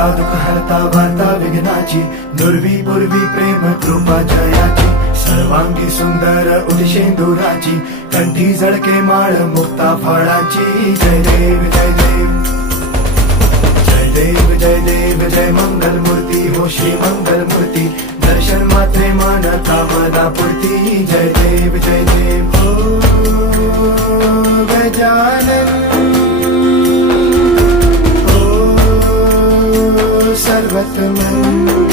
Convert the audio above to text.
हरता दुःख हरता वार्ता विघ्नाची, दुर्वी पूर्वी प्रेम कृपा जयाची, सर्वांगी सुंदर उदिशेंदुराची, कंठी झळके माळ मुक्ता फळाची. जय देव जय देव जय देव जय देव जय मंगल मूर्ती हो श्री मंगल मूर्ती, दर्शन मात्रे मन कामना पूर्ती. जय देव जय देव हो गजानन हो सर्वतमन.